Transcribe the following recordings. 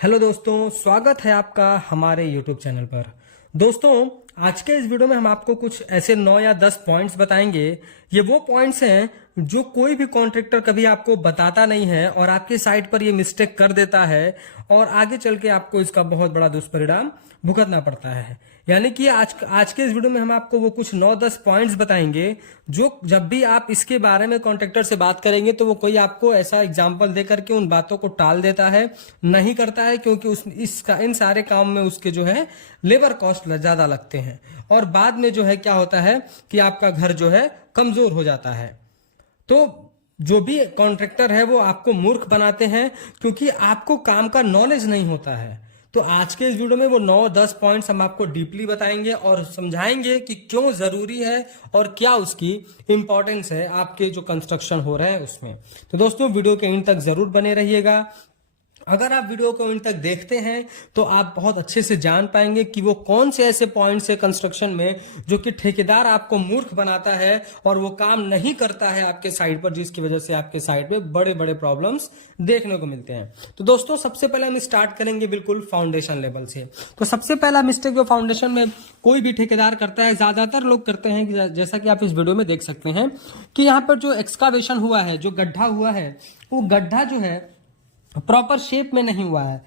Hello दोस्तों, स्वागत है आपका हमारे यूट्यूब चैनल पर। दोस्तों, आज के इस वीडियो में हम आपको कुछ ऐसे 9 या 10 पॉइंट्स बताएंगे। ये वो पॉइंट्स हैं जो कोई भी कॉन्ट्रैक्टर कभी आपको बताता नहीं है और आपके साइट पर ये मिस्टेक कर देता है और आगे चल के आपको इसका बहुत बड़ा दुष्परिणाम भुगतना पड़ता है। यानी कि आज के इस वीडियो में हम आपको वो कुछ 9-10 पॉइंट्स बताएंगे जो जब भी आप इसके बारे में कॉन्ट्रैक्टर से बात करेंगे तो वो कोई आपको ऐसा एग्जाम्पल दे करके उन बातों को टाल देता है, नहीं करता है, क्योंकि इन सारे काम में उसके जो है लेबर कॉस्ट ज्यादा लगते हैं और बाद में जो है क्या होता है कि आपका घर जो है कमजोर हो जाता है। तो जो भी कॉन्ट्रैक्टर है वो आपको मूर्ख बनाते हैं क्योंकि आपको काम का नॉलेज नहीं होता है। तो आज के इस वीडियो में वो 9-10 पॉइंट्स हम आपको डीपली बताएंगे और समझाएंगे कि क्यों जरूरी है और क्या उसकी इंपॉर्टेंस है आपके जो कंस्ट्रक्शन हो रहे हैं उसमें। तो दोस्तों, वीडियो के एंड तक जरूर बने रहिएगा। अगर आप वीडियो को एंड तक देखते हैं तो आप बहुत अच्छे से जान पाएंगे कि वो कौन से ऐसे पॉइंट्स है कंस्ट्रक्शन में जो कि ठेकेदार आपको मूर्ख बनाता है और वो काम नहीं करता है आपके साइट पर, जिसकी वजह से आपके साइट में बड़े बड़े प्रॉब्लम्स देखने को मिलते हैं। तो दोस्तों, सबसे पहले हम स्टार्ट करेंगे बिल्कुल फाउंडेशन लेवल से। तो सबसे पहला मिस्टेक जो फाउंडेशन में कोई भी ठेकेदार करता है, ज्यादातर लोग करते हैं, जैसा कि आप इस वीडियो में देख सकते हैं कि यहाँ पर जो एक्सकावेशन हुआ है, जो गड्ढा हुआ है, वो गड्ढा जो है प्रॉपर शेप में नहीं हुआ है।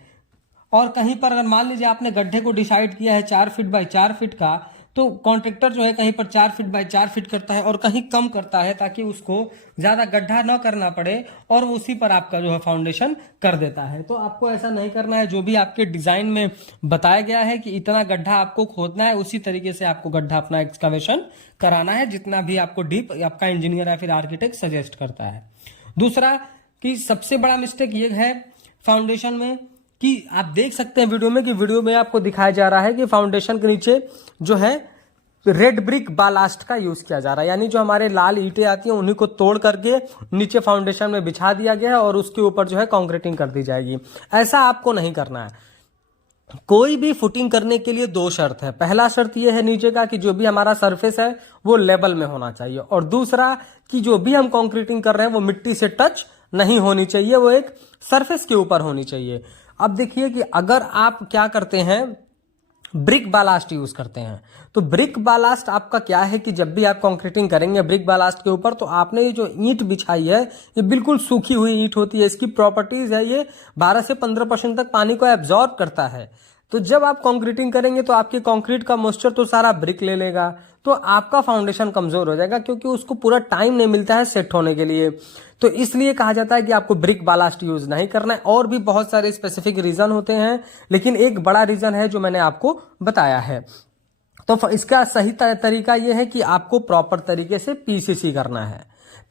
और कहीं पर अगर मान लीजिए आपने गड्ढे को डिसाइड किया है 4 फीट बाई 4 फीट का, तो कॉन्ट्रैक्टर जो है कहीं पर 4 फीट बाई 4 फीट करता है और कहीं कम करता है ताकि उसको ज्यादा गड्ढा न करना पड़े और उसी पर आपका जो है फाउंडेशन कर देता है। तो आपको ऐसा नहीं करना है। जो भी आपके डिजाइन में बताया गया है कि इतना गड्ढा आपको खोदना है, उसी तरीके से आपको गड्ढा अपना एक्सकावेशन कराना है, जितना भी आपको डीप आपका इंजीनियर या फिर आर्किटेक्ट सजेस्ट करता है। दूसरा कि सबसे बड़ा मिस्टेक ये है फाउंडेशन में कि आप देख सकते हैं वीडियो में आपको दिखाया जा रहा है कि फाउंडेशन के नीचे जो है रेड ब्रिक बालास्ट का यूज किया जा रहा है। यानी जो हमारे लाल ईंटें आती हैं उन्हीं को तोड़ करके नीचे फाउंडेशन में बिछा दिया गया है और उसके ऊपर जो है कंक्रीटिंग कर दी जाएगी। ऐसा आपको नहीं करना है। कोई भी फुटिंग करने के लिए 2 शर्त है। पहला शर्त यह है नीचे का कि जो भी हमारा सरफेस है वो लेवल में होना चाहिए, और दूसरा कि जो भी हम कंक्रीटिंग कर रहे हैं वो मिट्टी से टच नहीं होनी चाहिए, वो एक सरफेस के ऊपर होनी चाहिए। अब देखिए कि अगर आप क्या करते हैं, ब्रिक बालास्ट यूज करते हैं, तो ब्रिक बालास्ट आपका क्या है कि जब भी आप कंक्रीटिंग करेंगे ब्रिक बालास्ट के ऊपर, तो आपने ये जो ईंट बिछाई है ये बिल्कुल सूखी हुई ईंट होती है। इसकी प्रॉपर्टीज है ये 12 से 15% तक पानी को एब्जॉर्ब करता है। तो जब आप कंक्रीटिंग करेंगे तो आपके कंक्रीट का मॉइस्चर तो सारा ब्रिक ले लेगा, तो आपका फाउंडेशन कमजोर हो जाएगा क्योंकि उसको पूरा टाइम नहीं मिलता है सेट होने के लिए। तो इसलिए कहा जाता है कि आपको ब्रिक बालास्ट यूज नहीं करना है। और भी बहुत सारे स्पेसिफिक रीजन होते हैं, लेकिन एक बड़ा रीजन है जो मैंने आपको बताया है। तो इसका सही तरीका यह है कि आपको प्रॉपर तरीके से पीसीसी करना है।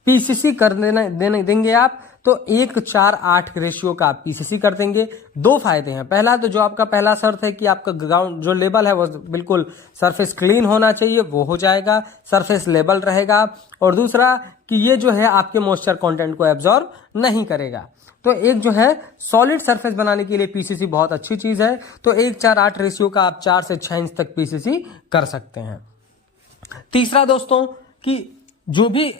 पीसीसी कर देंगे आप तो 1:4:8 रेशियो का आप पीसीसी कर देंगे। 2 फायदे हैं। पहला तो जो आपका पहला शर्त है कि आपका ग्राउंड जो लेवल है वो बिल्कुल सरफेस क्लीन होना चाहिए, वो हो जाएगा, सरफेस लेवल रहेगा। और दूसरा कि ये जो है आपके मॉइस्चर कंटेंट को एब्जॉर्ब नहीं करेगा। तो एक जो है सॉलिड सरफेस बनाने के लिए पीसीसी बहुत अच्छी चीज है। तो 1:4:8 रेशियो का आप 4 से 6 इंच तक पीसीसी कर सकते हैं। तीसरा दोस्तों कि जो भी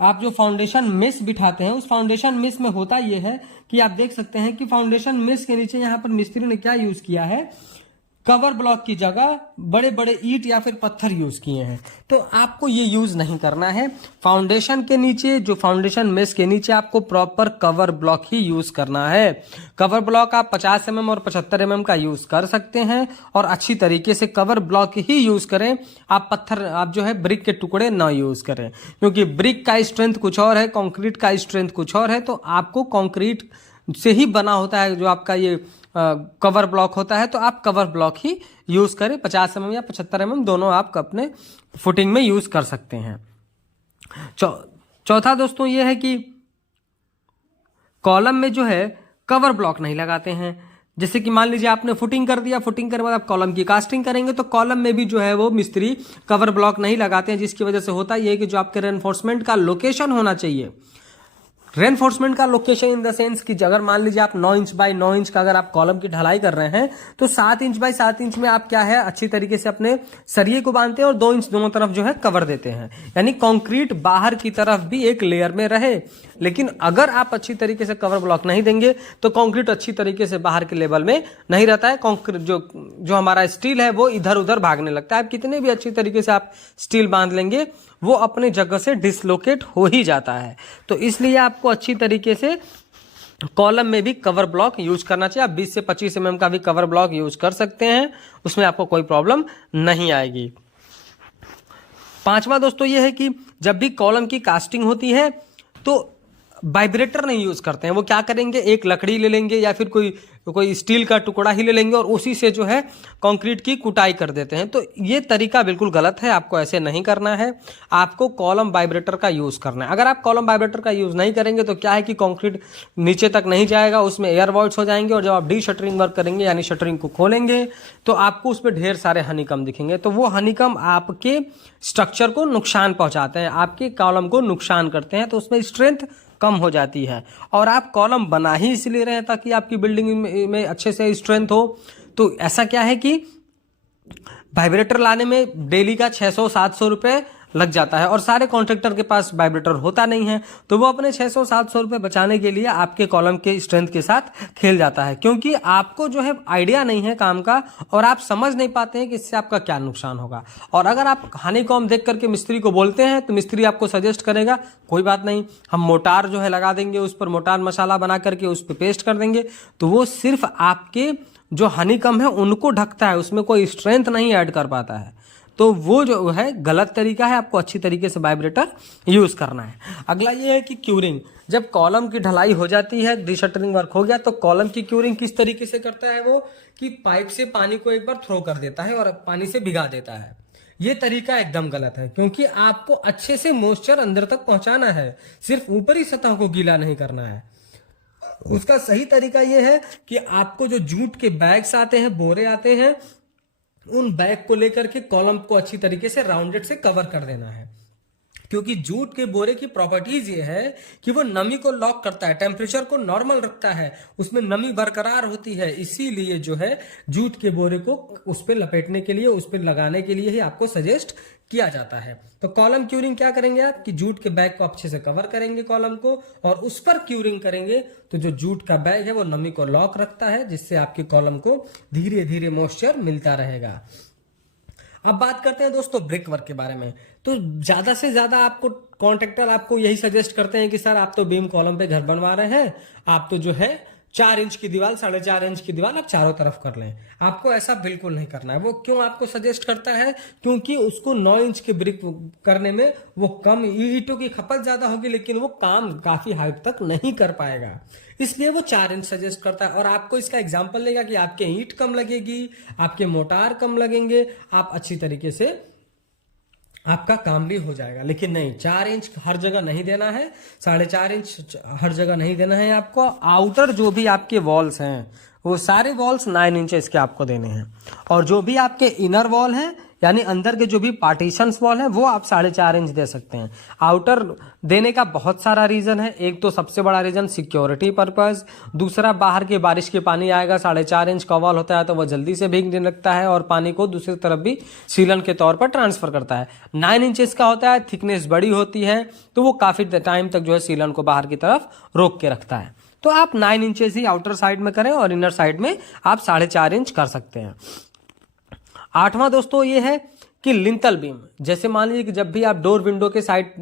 आप जो फाउंडेशन मेस बिठाते हैं, उस फाउंडेशन मेस में होता यह है कि आप देख सकते हैं कि फाउंडेशन मेस के नीचे यहाँ पर मिस्त्री ने क्या यूज किया है, कवर ब्लॉक की जगह बड़े बड़े ईंट या फिर पत्थर यूज किए हैं। तो आपको ये यूज नहीं करना है। फाउंडेशन के नीचे, जो फाउंडेशन मेस के नीचे, आपको प्रॉपर कवर ब्लॉक ही यूज करना है। कवर ब्लॉक आप 50 mm और 75 mm का यूज कर सकते हैं और अच्छी तरीके से कवर ब्लॉक ही यूज करें। आप जो है ब्रिक के टुकड़े ना यूज करें, क्योंकि ब्रिक का स्ट्रेंथ कुछ और है, कंक्रीट का स्ट्रेंथ कुछ और है। तो आपको कंक्रीट से ही बना होता है जो आपका ये कवर ब्लॉक होता है, तो आप कवर ब्लॉक ही यूज करें। 50 mm या 75 mm दोनों आप अपने फुटिंग में यूज कर सकते हैं। चौथा दोस्तों ये है कि कॉलम में जो है कवर ब्लॉक नहीं लगाते हैं। जैसे कि मान लीजिए आपने फुटिंग कर दिया, फुटिंग करने के बाद आप कॉलम की कास्टिंग करेंगे, तो कॉलम में भी जो है वो मिस्त्री कवर ब्लॉक नहीं लगाते हैं, जिसकी वजह से होता यह है कि जो आपके रेनफोर्समेंट का लोकेशन होना चाहिए, रेनफोर्समेंट का लोकेशन इन द सेंस कि अगर मान लीजिए आप 9 इंच बाय 9 इंच का अगर आप कॉलम की ढलाई कर रहे हैं तो 7 इंच बाय 7 इंच में आप क्या है अच्छी तरीके से अपने सरिये को बांधते हैं और 2 इंच दोनों तरफ जो है कवर देते हैं, यानी कंक्रीट बाहर की तरफ भी एक लेयर में रहे। लेकिन अगर आप अच्छी तरीके से कवर ब्लॉक नहीं देंगे तो कंक्रीट अच्छी तरीके से बाहर के लेवल में नहीं रहता है। कंक्रीट जो हमारा स्टील है वो इधर उधर भागने लगता है। आप कितने भी अच्छी तरीके से आप स्टील बांध लेंगे वो अपनी जगह से डिसलोकेट हो ही जाता है। तो इसलिए आपको अच्छी तरीके से कॉलम में भी कवर ब्लॉक यूज करना चाहिए। आप 20 से 25 mm का भी कवर ब्लॉक यूज कर सकते हैं, उसमें आपको कोई प्रॉब्लम नहीं आएगी। पांचवा दोस्तों ये है कि जब भी कॉलम की कास्टिंग होती है तो वाइब्रेटर नहीं यूज करते हैं। वो क्या करेंगे, एक लकड़ी ले लेंगे या फिर कोई स्टील का टुकड़ा ही ले लेंगे और उसी से जो है कंक्रीट की कुटाई कर देते हैं। तो ये तरीका बिल्कुल गलत है, आपको ऐसे नहीं करना है। आपको कॉलम वाइब्रेटर का यूज करना है। अगर आप कॉलम वाइब्रेटर का यूज नहीं करेंगे तो क्या है कि कंक्रीट नीचे तक नहीं जाएगा, उसमें एयर वॉइड्स हो जाएंगे और जब आप डी शटरिंग वर्क करेंगे यानी शटरिंग को खोलेंगे तो आपको उसमें ढेर सारे हनीकम दिखेंगे। तो वो हनीकम आपके स्ट्रक्चर को नुकसान पहुंचाते हैं, आपके कॉलम को नुकसान करते हैं, तो उसमें स्ट्रेंथ कम हो जाती है। और आप कॉलम बना ही इसलिए रहे हैं ताकि आपकी बिल्डिंग में अच्छे से स्ट्रेंथ हो। तो ऐसा क्या है कि वाइब्रेटर लाने में डेली का 600-700 रुपए लग जाता है और सारे कॉन्ट्रैक्टर के पास वाइब्रेटर होता नहीं है, तो वो अपने 600-700 रुपए बचाने के लिए आपके कॉलम के स्ट्रेंथ के साथ खेल जाता है, क्योंकि आपको जो है आइडिया नहीं है काम का और आप समझ नहीं पाते हैं कि इससे आपका क्या नुकसान होगा। और अगर आप हनीकॉम्ब देख करके मिस्त्री को बोलते हैं तो मिस्त्री आपको सजेस्ट करेगा कोई बात नहीं, हम मोटार जो है लगा देंगे, उस पर मोटार मसाला बना करके उस पर पेस्ट कर देंगे, तो वो सिर्फ आपके जो हनीकॉम्ब है उनको ढकता है, उसमें कोई स्ट्रेंथ नहीं ऐड कर पाता है। तो वो जो है गलत तरीका है, आपको अच्छी तरीके से वाइब्रेटर यूज करना है। अगला ये है कि क्यूरिंग। जब कॉलम की ढलाई हो जाती है, डिशटरिंग वर्क हो गया, तो कॉलम की क्यूरिंग किस तरीके से करता है वो कि पाइप से पानी को एक बार थ्रो कर देता है और पानी से भिगा देता है। ये तरीका एकदम गलत है, क्योंकि आपको अच्छे से मॉइस्चर अंदर तक पहुंचाना है, सिर्फ ऊपरी सतह को गीला नहीं करना है। उसका सही तरीका यह है कि आपको जो जूट के बैग्स आते हैं, बोरे आते हैं, उन बैग को लेकर के कॉलम को अच्छी तरीके से राउंडेड से कवर कर देना है, क्योंकि जूट के बोरे की प्रॉपर्टीज ये है कि वो नमी को लॉक करता है, टेम्परेचर को नॉर्मल रखता है, उसमें नमी बरकरार होती है। इसीलिए जो है जूट के बोरे को उस पर लपेटने के लिए, उस पर लगाने के लिए ही आपको सजेस्ट किया जाता है। तो कॉलम क्यूरिंग क्या करेंगे आप कि जूट के बैग को अच्छे से कवर करेंगे कॉलम को और उस पर क्यूरिंग करेंगे, तो जो जूट का बैग है वो नमी को लॉक रखता है, जिससे आपकी कॉलम को धीरे धीरे मॉइस्चर मिलता रहेगा। अब बात करते हैं दोस्तों ब्रिक वर्क के बारे में। तो ज्यादा से ज्यादा आपको कॉन्ट्रैक्टर आपको यही सजेस्ट करते हैं कि सर आप तो बीम कॉलम पे घर बनवा रहे हैं, आप तो जो है 4 इंच की दीवार, 4.5 इंच की दीवार आप चारों तरफ कर लें। आपको ऐसा बिल्कुल नहीं करना है। वो क्यों आपको सजेस्ट करता है, क्योंकि उसको 9 इंच के ब्रिक करने में वो कम ईंटों की खपत ज्यादा होगी, लेकिन वो काम काफी हाइट तक नहीं कर पाएगा, इसलिए वो 4 इंच सजेस्ट करता है। और आपको इसका एग्जाम्पल लेगा कि आपके ईंट कम लगेगी, आपके मोटार कम लगेंगे, आप अच्छी तरीके से आपका काम भी हो जाएगा। लेकिन नहीं, 4 इंच हर जगह नहीं देना है, 4.5 इंच हर जगह नहीं देना है। आपको आउटर जो भी आपके वॉल्स हैं वो सारे वॉल्स 9 इंचेस के आपको देने हैं, और जो भी आपके इनर वॉल हैं यानी अंदर के जो भी पार्टीशंस वॉल है वो आप 4.5 इंच दे सकते हैं। आउटर देने का बहुत सारा रीजन है। एक तो सबसे बड़ा रीजन सिक्योरिटी पर्पस, दूसरा बाहर के बारिश के पानी आएगा, 4.5 इंच का वॉल होता है तो वह जल्दी से भीगने लगता है और पानी को दूसरी तरफ भी सीलन के तौर पर ट्रांसफर करता है। 9 इंचेस का होता है, थिकनेस बड़ी होती है तो वो काफी टाइम तक जो है सीलन को बाहर की तरफ रोक के रखता है। तो आप 9 इंचेस ही आउटर साइड में करें और इनर साइड में आप 4.5 इंच कर सकते हैं। 8वां दोस्तों ये है कि लिंटल बीम। जैसे मान लीजिए कि जब भी आप डोर विंडो के साइड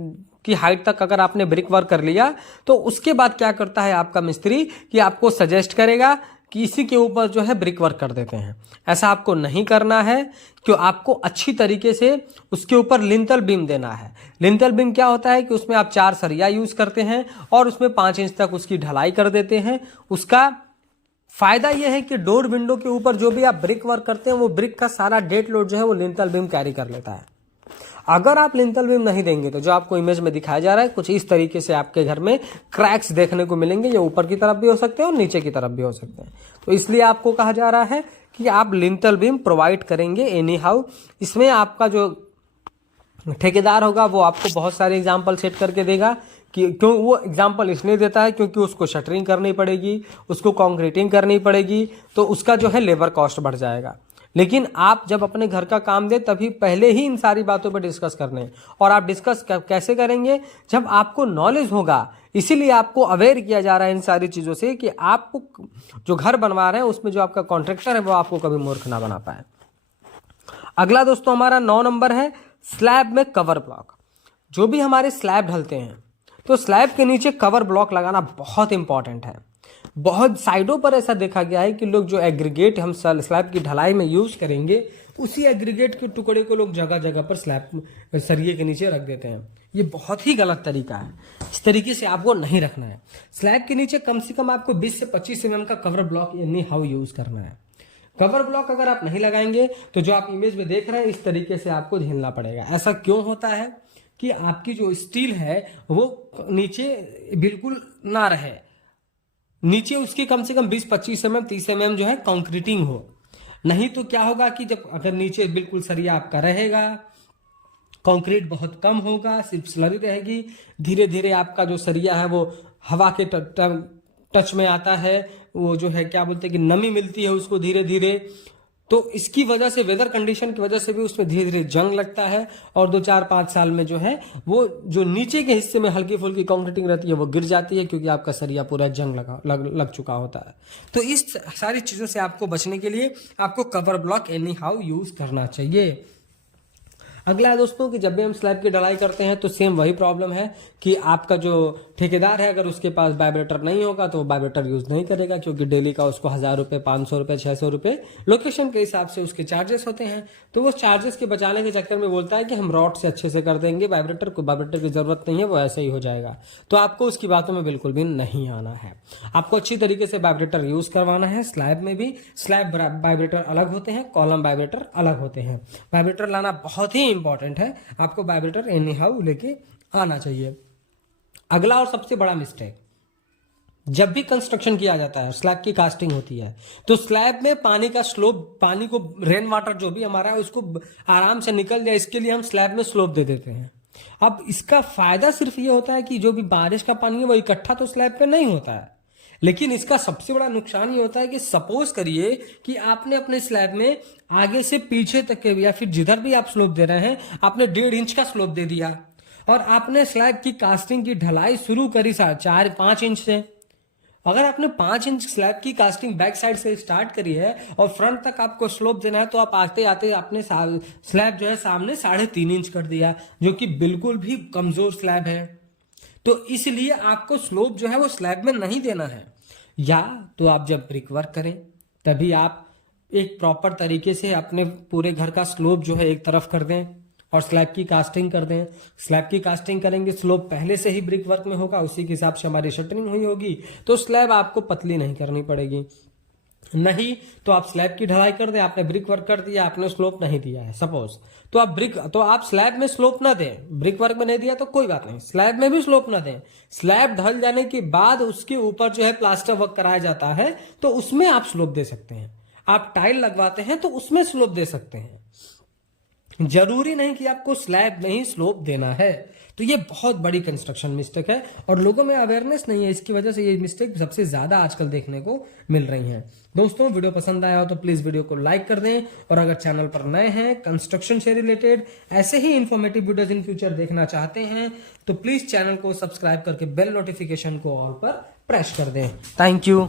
की हाइट तक अगर आपने ब्रिक वर्क कर लिया तो उसके बाद क्या करता है आपका मिस्त्री कि आपको सजेस्ट करेगा कि इसी के ऊपर जो है ब्रिक वर्क कर देते हैं। ऐसा आपको नहीं करना है, क्यों आपको अच्छी तरीके से उसके ऊपर लिंटल बीम देना है। लिंटल बीम क्या होता है कि उसमें आप 4 सरिया यूज करते हैं और उसमें 5 इंच तक उसकी ढलाई कर देते हैं। उसका फायदा यह है कि डोर विंडो के ऊपर जो भी आप ब्रिक वर्क करते हैं वो ब्रिक का सारा डेड लोड जो है वो लिंटल बीम कैरी कर लेता है। अगर आप लिंटल बीम नहीं देंगे तो जो आपको इमेज में दिखाया जा रहा है कुछ इस तरीके से आपके घर में क्रैक्स देखने को मिलेंगे, जो ऊपर की तरफ भी हो सकते हैं और नीचे की तरफ भी हो सकते हैं। तो इसलिए आपको कहा जा रहा है कि आप लिंटल बीम प्रोवाइड करेंगे एनी हाउ। इसमें आपका जो ठेकेदार होगा वो आपको बहुत सारे एग्जाम्पल सेट करके देगा कि क्यों वो एग्जाम्पल इसलिए देता है क्योंकि उसको शटरिंग करनी पड़ेगी, उसको कंक्रीटिंग करनी पड़ेगी, तो उसका जो है लेबर कॉस्ट बढ़ जाएगा। लेकिन आप जब अपने घर का काम दे तभी पहले ही इन सारी बातों पर डिस्कस करने, और आप डिस्कस कैसे करेंगे, जब आपको नॉलेज होगा। इसीलिए आपको अवेयर किया जा रहा है इन सारी चीज़ों से कि आपको जो घर बनवा रहे हैं उसमें जो आपका कॉन्ट्रैक्टर है वो आपको कभी मूर्ख ना बना पाए। अगला दोस्तों हमारा 9 नंबर है स्लैब में कवर ब्लॉक। जो भी हमारे स्लैब ढलते हैं तो स्लैब के नीचे कवर ब्लॉक लगाना बहुत इंपॉर्टेंट है। बहुत साइडों पर ऐसा देखा गया है कि लोग जो एग्रीगेट हम स्लैब की ढलाई में यूज करेंगे उसी एग्रीगेट के टुकड़े को लोग जगह जगह पर स्लैब सरिये के नीचे रख देते हैं। ये बहुत ही गलत तरीका है, इस तरीके से आपको नहीं रखना है। स्लैब के नीचे कम से कम आपको 20 से 25 mm का cover block any how use करना है। कवर ब्लॉक अगर आप नहीं लगाएंगे तो जो आप इमेज में देख रहे हैं इस तरीके से आपको झेलना पड़ेगा। ऐसा क्यों होता है कि आपकी जो स्टील है वो नीचे बिल्कुल ना रहे, नीचे उसकी कम से कम 20-25 mm 30 mm जो है कंक्रीटिंग हो। नहीं तो क्या होगा कि जब अगर नीचे बिल्कुल सरिया आपका रहेगा, कंक्रीट बहुत कम होगा, सिर्फ स्लरी रहेगी, धीरे धीरे आपका जो सरिया है वो हवा के टच में आता है, वो जो है क्या बोलते हैं कि नमी मिलती है उसको धीरे धीरे, तो इसकी वजह से वेदर कंडीशन की वजह से भी उसमें धीरे धीरे जंग लगता है और 2-4-5 साल में जो है वो जो नीचे के हिस्से में हल्की फुल्की कंक्रीटिंग रहती है वो गिर जाती है क्योंकि आपका सरिया पूरा जंग लग चुका होता है। तो इस सारी चीज़ों से आपको बचने के लिए आपको cover block any how use करना चाहिए। अगला है दोस्तों कि जब भी हम स्लैब की ढलाई करते हैं तो सेम वही प्रॉब्लम है कि आपका जो ठेकेदार है अगर उसके पास वाइब्रेटर नहीं होगा तो वो वाइब्रेटर यूज नहीं करेगा क्योंकि डेली का उसको 1000 रुपये, 500 रुपये, 600 रुपये लोकेशन के हिसाब से उसके चार्जेस होते हैं। तो वो चार्जेस के बचाने के चक्कर में बोलता है कि हम रॉड से अच्छे से कर देंगे, वाइब्रेटर को वाइब्रेटर की जरूरत नहीं है, वो ऐसे ही हो जाएगा। तो आपको उसकी बातों में बिल्कुल भी नहीं आना है। आपको अच्छी तरीके से वाइब्रेटर यूज करवाना है। स्लैब में भी स्लैब वाइब्रेटर अलग होते हैं, कॉलम वाइब्रेटर अलग होते हैं। वाइब्रेटर लाना बहुत ही इंपॉर्टेंट है, आपको वाइब्रेटर एनी हाउ लेके आना चाहिए। अगला और सबसे बड़ा मिस्टेक, जब भी कंस्ट्रक्शन किया जाता है, स्लैब की कास्टिंग होती है तो स्लैब में पानी का स्लोप, पानी को रेन वाटर जो भी हमारा है उसको आराम से निकल जाए इसके लिए हम स्लैब में स्लोप दे देते हैं। अब इसका फायदा सिर्फ ये होता है कि जो भी बारिश का पानी है वो इकट्ठा तो स्लैब पे नहीं होता है, लेकिन इसका सबसे बड़ा नुकसान ये होता है कि सपोज करिए कि आपने अपने स्लैब में आगे से पीछे तक के या फिर जिधर भी आप स्लोप दे रहे हैं आपने 1.5 इंच का स्लोप दे दिया और आपने स्लैब की कास्टिंग की ढलाई शुरू करी 4-5 इंच से। अगर आपने 5 इंच स्लैब की कास्टिंग बैक साइड से स्टार्ट करी है और फ्रंट तक आपको स्लोप देना है तो आप आते आते आपने स्लैब जो है सामने 3.5 इंच कर दिया, जो कि बिल्कुल भी कमजोर स्लैब है। तो इसलिए आपको स्लोप जो है वो स्लैब में नहीं देना है, या तो आप जब ब्रिक वर्क करें तभी आप एक प्रॉपर तरीके से अपने पूरे घर का स्लोप जो है एक तरफ कर दें और स्लैब की कास्टिंग कर दें। स्लैब की कास्टिंग करेंगे, स्लोप पहले से ही ब्रिक वर्क में होगा, उसी के हिसाब से हमारी शटरिंग हुई होगी, तो स्लैब आपको पतली नहीं करनी पड़ेगी। नहीं तो आप स्लैब की ढलाई कर दें, आपने ब्रिक वर्क कर दिया, आपने स्लोप नहीं दिया है सपोज, तो आप स्लैब में स्लोप ना दें, ब्रिक वर्क में नहीं दिया तो कोई बात नहीं, स्लैब में भी स्लोप ना दें। स्लैब ढल जाने के बाद उसके ऊपर जो है प्लास्टर वर्क कराया जाता है तो उसमें आप स्लोप दे सकते हैं। आप टाइल लगवाते हैं तो उसमें स्लोप दे सकते हैं, जरूरी नहीं कि आपको स्लैब में ही स्लोप देना है। तो ये बहुत बड़ी कंस्ट्रक्शन मिस्टेक है और लोगों में अवेयरनेस नहीं है, इसकी वजह से ये मिस्टेक सबसे ज्यादा आजकल देखने को मिल रही हैं। दोस्तों वीडियो पसंद आया हो तो प्लीज वीडियो को लाइक कर दें और अगर चैनल पर नए हैं, कंस्ट्रक्शन से रिलेटेड ऐसे ही इंफॉर्मेटिव वीडियोस इन फ्यूचर देखना चाहते हैं तो प्लीज चैनल को सब्सक्राइब करके बेल नोटिफिकेशन को ऑल पर प्रेस कर दें। Thank you.